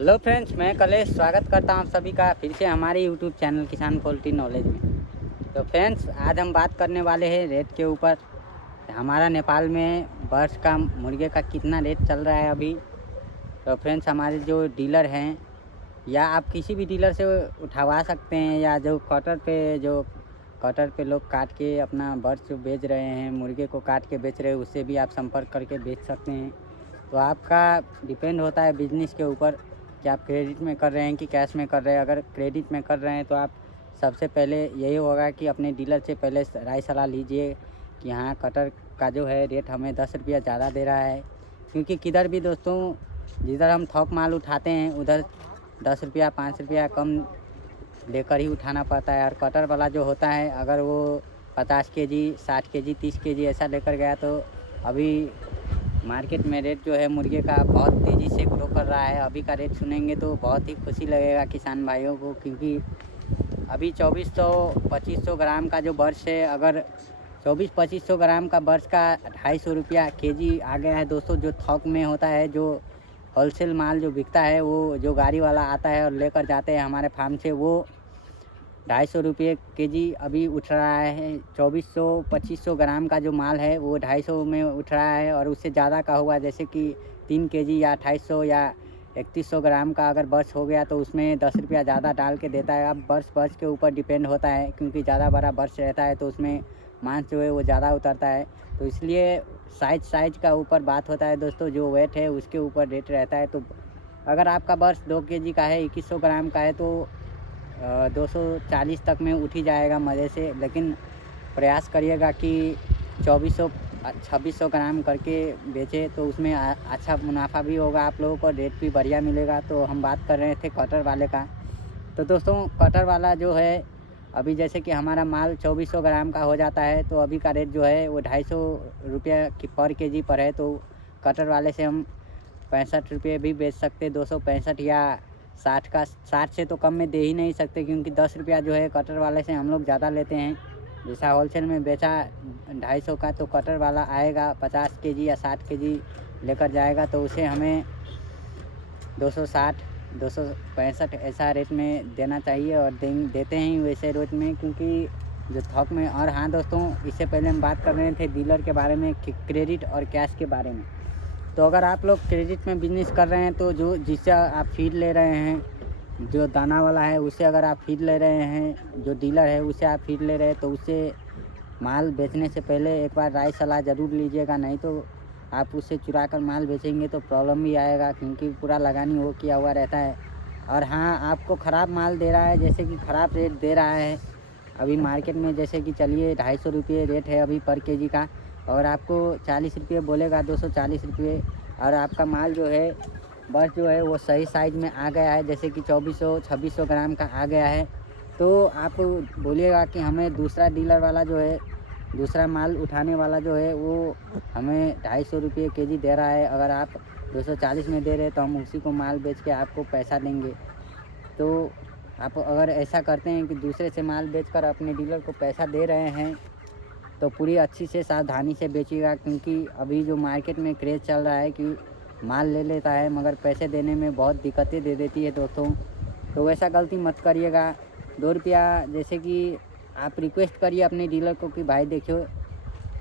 Hello friends, मैं कलेश स्वागत करता हूँ आप सभी का फिर से हमारे यूट्यूब चैनल किसान पोल्ट्री नॉलेज में। तो फ्रेंड्स, आज हम बात करने वाले हैं रेट के ऊपर। हमारा नेपाल में बर्ड्स का मुर्गे का कितना रेट चल रहा है अभी। तो फ्रेंड्स, हमारे जो डीलर हैं या आप किसी भी डीलर से उठवा सकते हैं, या जो कटर पे लोग काट के अपना बर्ड्स जो बेच रहे हैं, मुर्गे को काट के बेच रहे हैं, उससे भी आप संपर्क करके बेच सकते हैं। तो आपका डिपेंड होता है बिजनेस के ऊपर कि आप क्रेडिट में कर रहे हैं कि कैश में कर रहे हैं। अगर क्रेडिट में कर रहे हैं तो आप सबसे पहले यही होगा कि अपने डीलर से पहले राय सलाह लीजिए कि हाँ, कटर का जो है रेट हमें 10 रुपया ज़्यादा दे रहा है। क्योंकि किधर भी दोस्तों, जिधर हम थोक माल उठाते हैं उधर 10 रुपया 5 रुपया कम लेकर ही उठाना पड़ता है। और कटर वाला जो होता है, अगर वो 50 केजी 60 केजी 30 केजी ऐसा लेकर गया, तो अभी मार्केट में रेट जो है मुर्गे का बहुत तेज़ी से ग्रो कर रहा है। अभी का रेट सुनेंगे तो बहुत ही खुशी लगेगा किसान भाइयों को, क्योंकि अभी 2400-2500 ग्राम का जो बर्ड्स है, अगर 2400-2500 ग्राम का बर्ड्स का 250 रुपया केजी आ गया है दोस्तों। जो थोक में होता है, जो होलसेल माल जो बिकता है, वो जो गाड़ी वाला आता है और लेकर जाते हैं हमारे फार्म से, वो 250 रुपये केजी अभी उठ रहा है। 2400-2500 ग्राम का जो माल है वो 250 में उठ रहा है। और उससे ज़्यादा का हुआ, जैसे कि 3 केजी या 2800 या 3100 ग्राम का अगर बर्ड्स हो गया, तो उसमें 10 रुपया ज़्यादा डाल के देता है। अब बर्ड्स के ऊपर डिपेंड होता है, क्योंकि ज़्यादा बड़ा बर्ड्स रहता है तो उसमें मांस जो है वो ज़्यादा उतरता है। तो इसलिए साइज़ का ऊपर बात होता है दोस्तों, जो वेट है उसके ऊपर रेट रहता है। तो अगर आपका बर्ड्स 2 केजी का है, 2100 ग्राम का है, तो 240 तक में उठ ही जाएगा मज़े से। लेकिन प्रयास करिएगा कि 2400-2600 ग्राम करके बेचे, तो उसमें अच्छा मुनाफा भी होगा आप लोगों को, रेट भी बढ़िया मिलेगा। तो हम बात कर रहे थे कटर वाले का। तो दोस्तों, कटर वाला जो है, अभी जैसे कि हमारा माल 2400 ग्राम का हो जाता है, तो अभी का रेट जो है वो 250 रुपये की पर केजी पर है। तो कटर वाले से हम 65 रुपये भी बेच सकते, 265 या 60 का। 60 से तो कम में दे ही नहीं सकते, क्योंकि 10 रुपया जो है कटर वाले से हम लोग ज़्यादा लेते हैं। जैसा होलसेल में बेचा 250 का, तो कटर वाला आएगा 50 केजी या 60 केजी लेकर जाएगा, तो उसे हमें 260 265 ऐसा रेट में देना चाहिए। और देते हैं वैसे रेट में, क्योंकि जो थोक में। और हाँ दोस्तों, इससे पहले हम बात कर रहे थे डीलर के बारे में, क्रेडिट और कैश के बारे में। तो अगर आप लोग क्रेडिट में बिजनेस कर रहे हैं, तो जो जिससे आप फीड ले रहे हैं, जो दाना वाला है उससे अगर आप फीड ले रहे हैं, जो डीलर है उससे आप फीड ले रहे हैं, तो उससे माल बेचने से पहले एक बार राय सलाह ज़रूर लीजिएगा। नहीं तो आप उससे चुरा कर माल बेचेंगे तो प्रॉब्लम भी आएगा, क्योंकि पूरा लगानी वो किया हुआ रहता है। और हाँ, आपको ख़राब माल दे रहा है, जैसे कि ख़राब रेट दे रहा है अभी मार्केट में, जैसे कि चलिए 250 रुपये रेट है अभी पर केजी का, और आपको 40 रुपये बोलेगा, 240 रुपये। और आपका माल जो है, बस जो है वो सही साइज़ में आ गया है, जैसे कि 2400-2600 ग्राम का आ गया है, तो आप बोलिएगा कि हमें दूसरा डीलर वाला जो है, दूसरा माल उठाने वाला जो है, वो हमें 250 रुपये केजी दे रहा है। अगर आप 240 में दे रहे हैं, तो हम उसी को माल बेच के आपको पैसा देंगे। तो आप अगर ऐसा करते हैं कि दूसरे से माल बेचकर अपने डीलर को पैसा दे रहे हैं, तो पूरी अच्छी से सावधानी से बेचिएगा। क्योंकि अभी जो मार्केट में क्रेज़ चल रहा है कि माल ले लेता है मगर पैसे देने में बहुत दिक्कतें दे देती है दोस्तों। तो वैसा गलती मत करिएगा। 2 रुपया जैसे कि आप रिक्वेस्ट करिए अपने डीलर को कि भाई देखिए,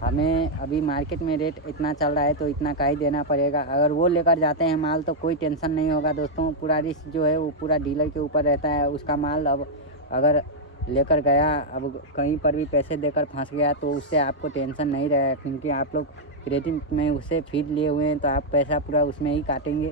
हमें अभी मार्केट में रेट इतना चल रहा है, तो इतना का ही देना पड़ेगा। अगर वो लेकर जाते हैं माल, तो कोई टेंशन नहीं होगा दोस्तों। पूरा रिस्क जो है वो पूरा डीलर के ऊपर रहता है। उसका माल अब अगर लेकर गया, अब कहीं पर भी पैसे देकर फंस गया, तो उससे आपको टेंशन नहीं रहेगा, क्योंकि आप लोग क्रेडिट में उसे फीड लिए हुए हैं, तो आप पैसा पूरा उसमें ही काटेंगे,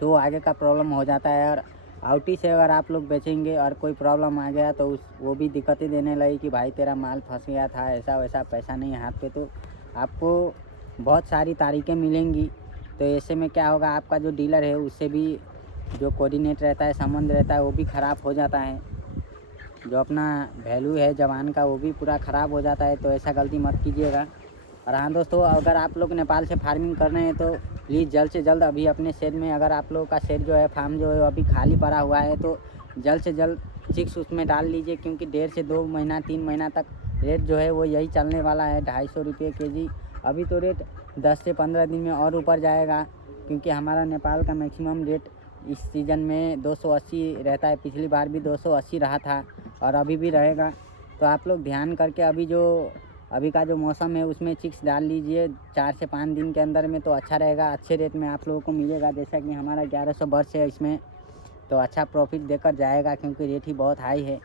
तो आगे का प्रॉब्लम हो जाता है। और आउटी से अगर आप लोग बेचेंगे और कोई प्रॉब्लम आ गया, तो वो भी दिक्कतें देने लगी कि भाई तेरा माल फंस गया था, ऐसा वैसा, पैसा नहीं है हाथ पे। तो आपको बहुत सारी तारीखें मिलेंगी। तो ऐसे में क्या होगा, आपका जो डीलर है उससे भी जो कोऑर्डिनेट रहता है, संबंध रहता है, वो भी ख़राब हो जाता है। जो अपना वैल्यू है जवान का, वो भी पूरा ख़राब हो जाता है। तो ऐसा गलती मत कीजिएगा। और हाँ दोस्तों, अगर आप लोग नेपाल से फार्मिंग कर रहे हैं, तो प्लीज़ जल्द से जल्द अभी अपने शेड में, अगर आप लोगों का शेड जो है, फार्म जो है अभी खाली पड़ा हुआ है, तो जल्द से जल्द चिक्स उसमें डाल लीजिए। क्योंकि 1.5 से 2 महीना 3 महीना तक रेट जो है वो यही चलने वाला है, 250 रुपये केजी। अभी तो रेट 10 से 15 दिन में और ऊपर जाएगा, क्योंकि हमारा नेपाल का मैक्सिमम रेट इस सीज़न में 280 रहता है, पिछली बार भी 280 रहा था और अभी भी रहेगा। तो आप लोग ध्यान करके अभी का जो मौसम है उसमें चिक्स डाल लीजिए 4 से 5 दिन के अंदर में, तो अच्छा रहेगा, अच्छे रेट में आप लोगों को मिलेगा। जैसा कि हमारा 1100 बर्ड्स है इसमें, तो अच्छा प्रॉफिट देकर जाएगा क्योंकि रेट ही बहुत हाई है।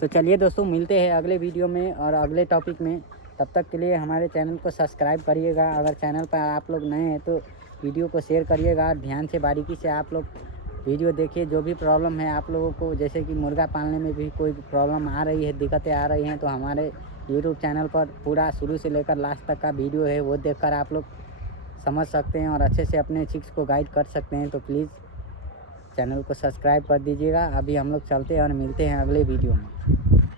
तो चलिए दोस्तों, मिलते हैं अगले वीडियो में और अगले टॉपिक में। तब तक के लिए हमारे चैनल को सब्सक्राइब करिएगा। अगर चैनल पर आप लोग नए हैं तो वीडियो को शेयर करिएगा। ध्यान से बारीकी से आप लोग वीडियो देखिए। जो भी प्रॉब्लम है आप लोगों को, जैसे कि मुर्गा पालने में भी कोई प्रॉब्लम आ रही है, दिक्कतें आ रही हैं, तो हमारे यूट्यूब चैनल पर पूरा शुरू से लेकर लास्ट तक का वीडियो है, वो देखकर आप लोग समझ सकते हैं और अच्छे से अपने चिक्स को गाइड कर सकते हैं। तो प्लीज़ चैनल को सब्सक्राइब कर दीजिएगा। अभी हम लोग चलते हैं और मिलते हैं अगले वीडियो में।